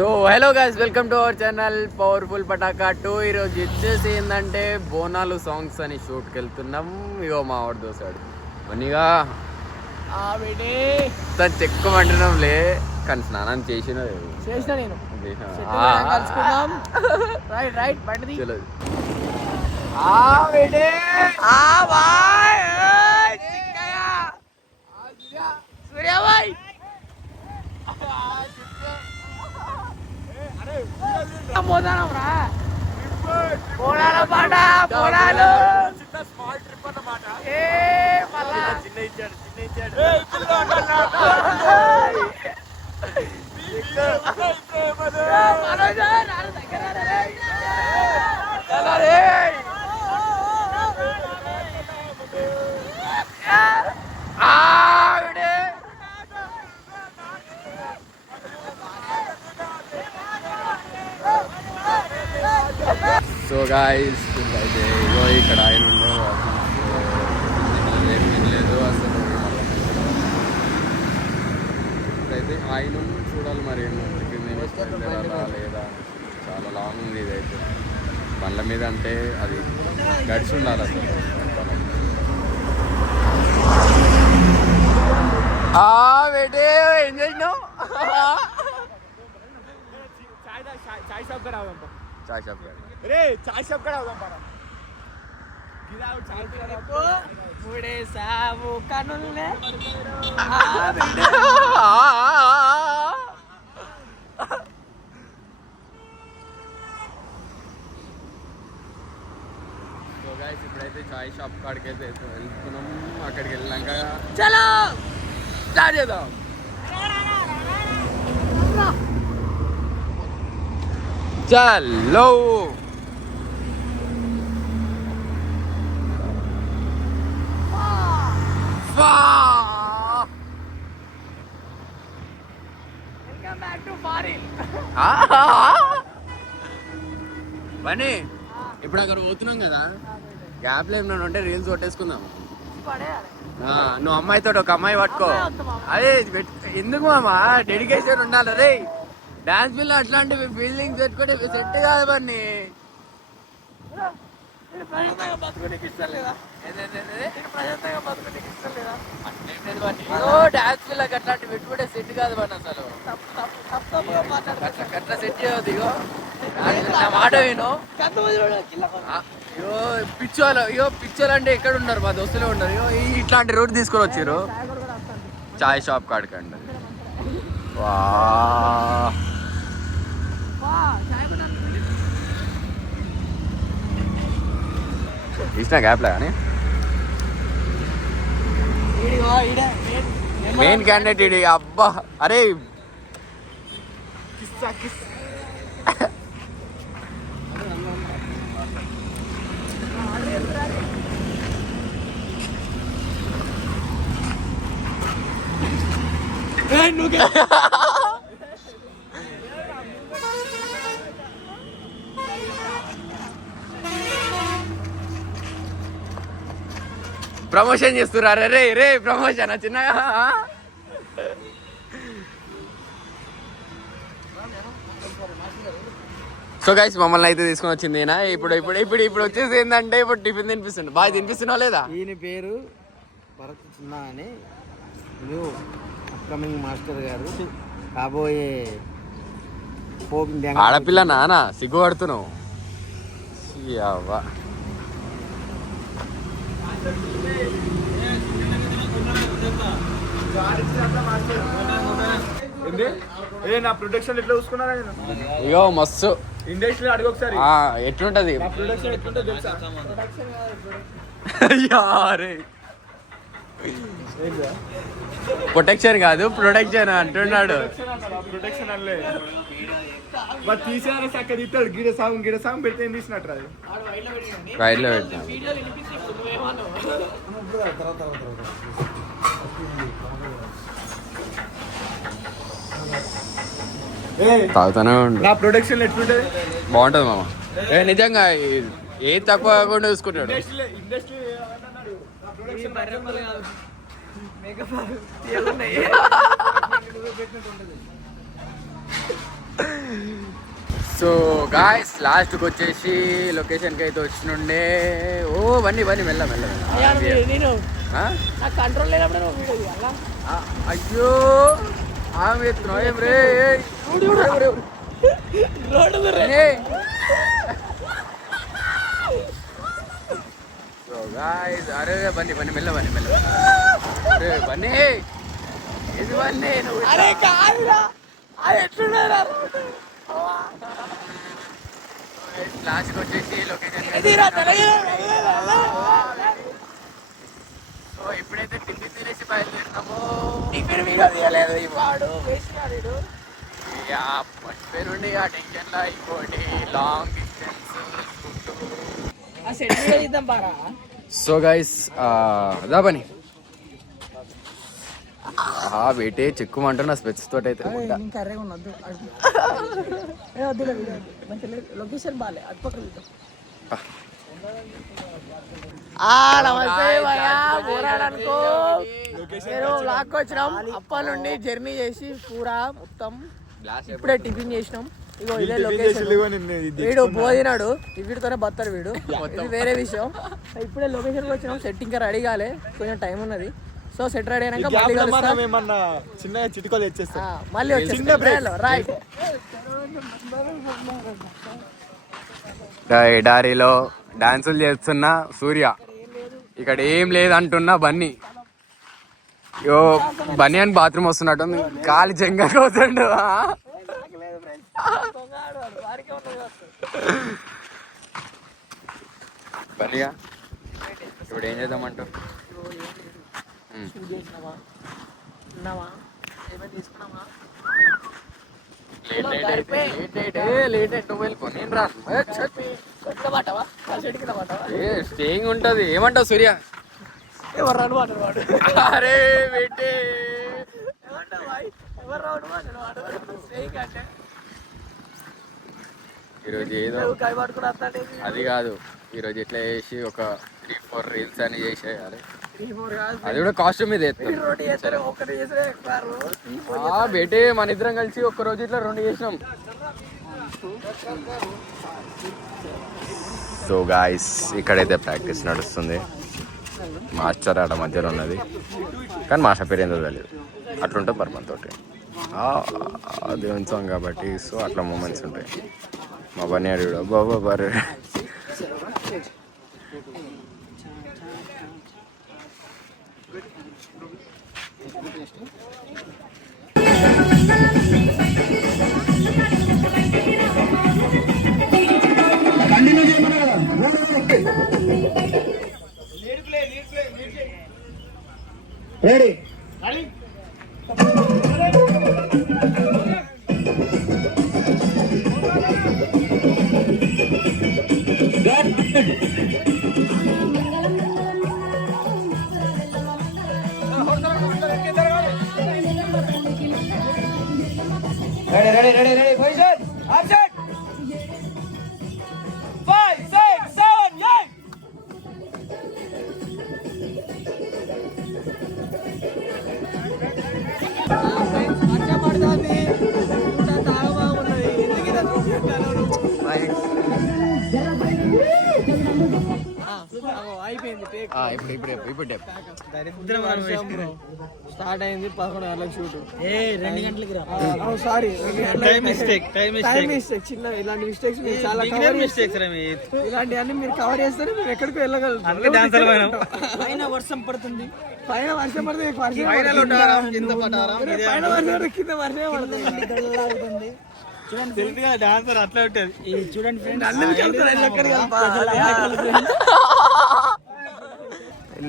So hello guys, welcome to our channel powerful Pataka 2. ఈరోజు వచ్చేసి ఏంటంటే బోనాలు సాంగ్స్ అని షూట్కి వెళ్తున్నాం. ఇగో మా వాడు దోసాడు మనిగా చెక్కమంటున్నాంలే, కానీ స్నానం చేసిన నేను సూర్యాబాయ్ పోతాం రా, పోరాల పాట పోరాలు స్మాల్ ట్రిప్ అన్నమాట. చిన్న ఇచ్చాడు సో గాయస్, అయితే ఇగో ఇక్కడ ఆయన ఏం లేదు అసలు. అయితే ఆయన చూడాలి మరి లేదా చాలా లాంగ్ ఉంది. ఇదైతే బండ్ల మీద అంటే అది గడిచి ఉండాలి అసలు. బేటే ఏం చేసినావు? చాయ్ షాప్ కూడా చాయ్ షాప్ చాయ్ షాప్ కూడా మూడే సావు కనుల్నే. సో గైస్, ఇప్పుడైతే చాయ్ షాప్ కాడికి అయితే వెళ్తున్నాం. అక్కడికి వెళ్ళాక చలో స్టార్ట్ చేద్దాం. చలో welcome back to foreign. Bunny, ఇప్పుడు అక్కడ పోతున్నాం కదా, గ్యాప్లో ఏమన్నా ఉంటే రీల్స్ కొట్టేసుకుందాం. నువ్వు అమ్మాయితో ఒక అమ్మాయి పట్టుకో. అదే ఎందుకు మామా, డెడికేషన్ ఉండాలి. రే డాన్స్ పిల్ల అట్లాంటి ఫీలింగ్స్ పెట్టుకుంటే సెట్ కాదు. బన్నీ డాన్స్ పిల్లకి అట్లాంటి పెట్టుకుంటే సెట్ కాదు బన్ అసలు. అట్లా సెట్ చేయవద్దు. ఇగో నా మాట విను. పిచ్చోలు అంటే ఎక్కడ ఉన్నారు? మా దోస్తులే ఉన్నారు. ఇట్లాంటి రోడ్ తీసుకొని వచ్చారు చాయ్ షాప్ కాడికండి. వా ఇచ్చిన గ్యాప్లా కానీ మెయిన్ క్యాండిడేట్ ఇది. అబ్బా అరే ప్రమోషన్ చేస్తున్నారు. రే రే ప్రమోషన్ చిన్నగా. సో గైస్, మమ్మల్ని అయితే తీసుకొని వచ్చింది ఈయన. ఇప్పుడు వచ్చేసి ఏంటంటే ఇప్పుడు టిఫిన్ తినిపిస్తుండే. బాగా తినిపిస్తున్నావు లేదా? ఈయన పేరు భరత్ చిన్న అని, న్యూ అప్కమింగ్ మాస్టర్ గారు, కాబోయే ఆడపిల్ల నానా సిగ్గుపడుతున్నావు. నా ప్రొడక్షన్ ఎట్లా చూసుకున్నారా? ఇగో మస్తు ఇండస్ట్రీ అడుగు ఒకసారి ఎట్లుంటది ప్రొడక్షన్ ఎట్లుంటో తెలుసా? ప్రొటెక్షన్ కాదు ప్రొడక్షన్ అంటున్నాడు. ప్రొటెక్షన్ అనలే, మరి తీసేయాలి చక్క తీస్తాడు. గిడ సాంగ్ పెడితే ఏం తీసినట్టు అది రైట్లో పెట్టినా. తాగుతానే ఉండు. నా ప్రొడక్షన్ ఎట్లుంటది? బాగుంటది మామ. నిజంగా ఏ తక్కువ కాకుండా చూసుకుంటాడు. ఇండస్ట్రీ సో గాయస్ లాస్ట్కి వచ్చేసి లొకేషన్కి అయితే వచ్చినుండే. ఓ బన్నీ బన్నీ మెల్ల మెల్ల నేను ఆ? నాకు కంట్రోల్ లేనప్పుడు నువ్వు వీడియో తీయాలా? అయ్యో ఆమె ఎత్తున్నావు ఏం రే రోడ్డు మీద రే. సో గాయస్ అరే బన్నీ బన్నీ మెల్ల బన్నీ మెల్ల అరే బన్నీ ఇది బన్నీ నువ్వు అరే కాదురా, అది ఎట్లున్నారా రోడ్డు? లాస్ట్కి వచ్చేసి లొకేషన్ ఎదిరా తెలంగాణ. సో ఇప్పుడైతే టిఫిన్ తినేసి బయలుదేరినాము. టిఫిన్ వీడియో తీయలేదు ఈ వాడు వేసినాడు. ఇక మర్చిపోయినండి ఆ టెన్షన్లో ఇంకోటి లాంగ్ డిస్టెన్స్. ఆ సెట్ వీడియో తీద్దాం బారా. సో గైస్ దా పని వేటే చెక్కుమంటున్నా స్పెట్స్ తోటి అయితే ఇంకా కర్రేగా ఉన్నద్దు వద్దులే వీడియో మంచిగా లొకేషన్ బాగాలే అటు పక్కన తీద్దాం. నమస్తే భయ్యా, పోరాడనుకో నేను లాక్కి వచ్చినాం. అప్ప నుండి జర్నీ చేసి పూరా మొత్తం ఇప్పుడే టిఫిన్ చేసినాం. ఇగో ఇదే లొకేషన్. వీడు పోదినాడు, వీడితోనే బతాడు వీడు, ఇది వేరే విషయం. ఇప్పుడే లొకేషన్కి వచ్చినాం. సెట్ ఇంకా రెడీ కాలే, కొంచెం టైం ఉన్నది. సో సెట్ రెడీ అయినాక మళ్ళీ చిన్న చిటికోలు తెచ్చేస్తాం. మళ్ళీ వచ్చేస్తాం. రైట్ దారిలో డాన్సులు చేస్తున్నా సూర్య, ఇక్కడ ఏం లేదంటున్నా బన్నీ. యో బన్నీ అని బాత్రూమ్ వస్తున్నట్టు కాలి చెంగకి అవుతుండు. బన్నీగా ఇప్పుడు ఏం చేద్దామంటావు? స్టేయింగ్ ఉంటది. ఏమంటావు సూర్య? ఎవరు రాను వాడు వాడు అరే పెట్టే ఎవరు రాను వాడు అంటే ఈరోజు ఏదో పట్టుకుని వస్తాండి. అది కాదు, ఈరోజు ఎట్లా చేసి ఒక 3-4 రీల్స్ అని చేసేయాలి. అది కూడా కాస్ట్యూమ్ మీద బేటే మన ఇద్దరం కలిసి ఒక్క రోజు ఇట్లా 2 చేసినాం. సో గాయస్ ఇక్కడైతే ప్రాక్టీస్ నడుస్తుంది. మాస్టర్ ఆడ మధ్యలో ఉన్నది, కానీ మాస్టర్ పేరు ఏందో తెలియదు. అట్లుంటే మరి మనతోటి దేవుని సాంగ్ కాబట్టి. సో అట్లా మూమెంట్స్ ఉంటాయి. మా బన్నీ అడిగాడు బాబా బరే రెడీ పొజిషన్ ఆప్షన్ 5 6 7 8 అయిపోయింది. స్టార్ట్ అయింది 11 గంటలకు షూట్. 2 గంటలకి సారీ, టైం మిస్టేక్ చిన్న. ఇలాంటి మిస్టేక్స్ మీరు చాలా ఇలాంటివన్నీ మీరు కవర్ చేస్తారు. మీరు ఎక్కడికి వెళ్ళగలుగుతారు. పైన వర్షం పడుతుంది, పైన వర్షం పడితే కింద వర్షమే పడుతుంది. డాన్సర్ అట్లా ఉంటుంది. చూడండి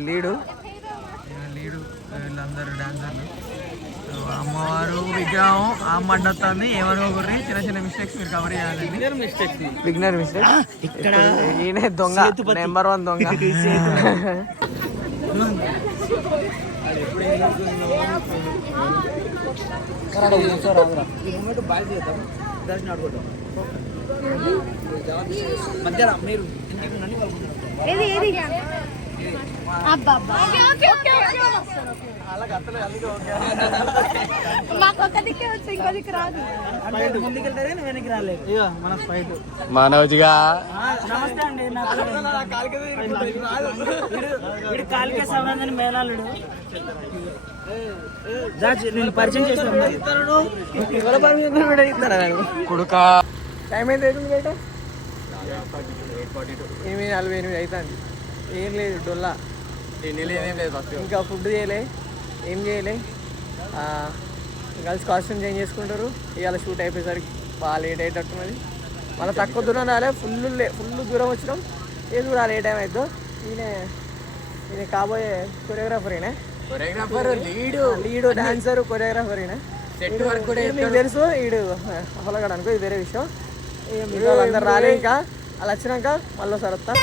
లీడు వీళ్ళందరూ డాన్సర్లు. అమ్మవారు విగ్రహం ఆ మండతాన్ని ఎవరో ఒకరి చిన్న చిన్న మిస్టేక్స్ మీరు కవర్ చేయాలండి. Beginner mistakes. ఇక్కడ ఈయన దొంగ, నెంబర్ 1 దొంగ. మధ్యలో మీరు ముందుకెళ్తే వెనక్కి రాలేదు ఇక మన ఫైట్ మనోజ్గా నమస్తే అండి వీడు కాలికే సవరందని మేనాలుడు నేను పరిచయం చేస్తాను కుడుక టైం అయితే అవుతుంది బయట 8:48 అవుతుంది ఏం లేదు డొల్లా ఇంకా ఫుడ్ చేయలే ఏం చేయలే గర్ల్స్ కాస్ట్యూమ్ చేంజ్ చేసుకుంటారు ఇవాళ షూట్ అయిపోయేసరికి బాగా లేట్ అయ్యేటట్టున్నది మళ్ళీ తక్కువ దూరం రాలే ఫుల్ దూరం వచ్చినాం ఏ చూడాలి ఏ టైం అవుతుందో ఈయన కాబోయే కొరియోగ్రాఫర్ ఈయన లీడు డాన్సర్ కొరియోగ్రాఫర్ ఈయన మీకు తెలుసు ఈడు అసలు అనుకో ఇది వేరే విషయం మిగతా వాళ్ళందరూ రాలే ఇంకా అలా వచ్చినాక మళ్ళీ ఒకసారి వస్తా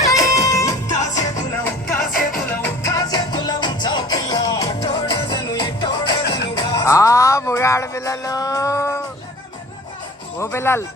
ముగాడు పిల్లలు ఓ పిల్లలు